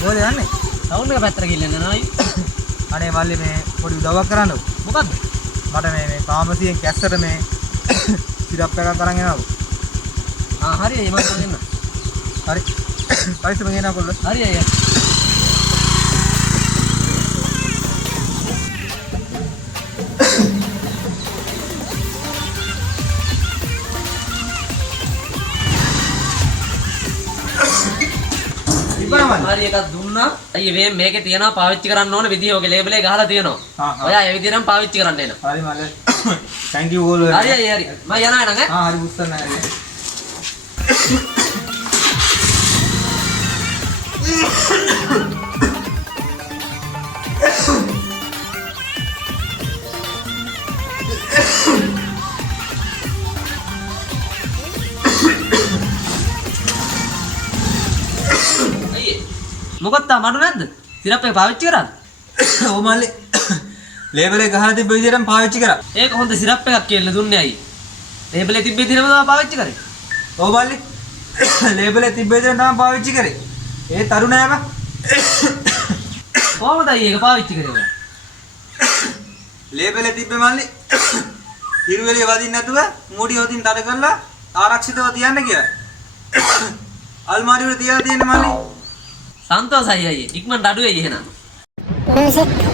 කොහෙද යන්නේ? ටවුන් එක පැත්තට ගිහින් යනවා අයි. අනේ මල්ලි මේ පොඩි උදව්වක් කරන්නකො. මොකද්ද? මට මේ ෆාමසියෙන් කැස්සට මේ සිරප් එකක් අරන් එනවකො. හරි අයියා මම දෙන්න. හරි. පයිසම ගෙනව කොල්ල. හරි අයියා. හරි එකක් දුන්නා. අයියේ මේකේ තියනවා පාවිච්චි කරන්න ඕන විදිය ඔගේ ලේබල් එක ගහලා තියෙනවා. ඔයා ඒ විදියටම පාවිච්චි කරන්න එන. හරි මල්ලි. thank you all. හරි අයියා හරි. මම යනවා නං ඈ. හරි උස්සන්න හරි. මොකක්ද මඩු නැද්ද? සිරප් එක පාවිච්චි කරාද? ඔව් මල්ලි. ලේබල් එක ගහලා තිබ්බ විදියටම පාවිච්චි කරා. ඒක හොඳ සිරප් එකක් කියලා දුන්නේ අයි. ලේබල් එකේ තිබ්බ විදිහටම තමයි පාවිච්චි කරේ. ඔව් මල්ලි. ලේබල් එක තිබ්බ විදියටම තමයි පාවිච්චි කරේ. ඒ තරුණයා බා. කොහොමද අයි ඒක පාවිච්චි කරේ ඔයා? ලේබල් එක තිබ්බේ මල්ලි. හිරුවෙලිය වදින්න නැතුව මුඩි හොදින් තද කරලා ආරක්ෂිතව තියන්න කියලා. අල්මාරිය වල තියලා තියෙන්නේ මල්ලි. සන්තෝසයි අයියේ. ඉක්මනට අඩුවේ එහෙනම්. Music.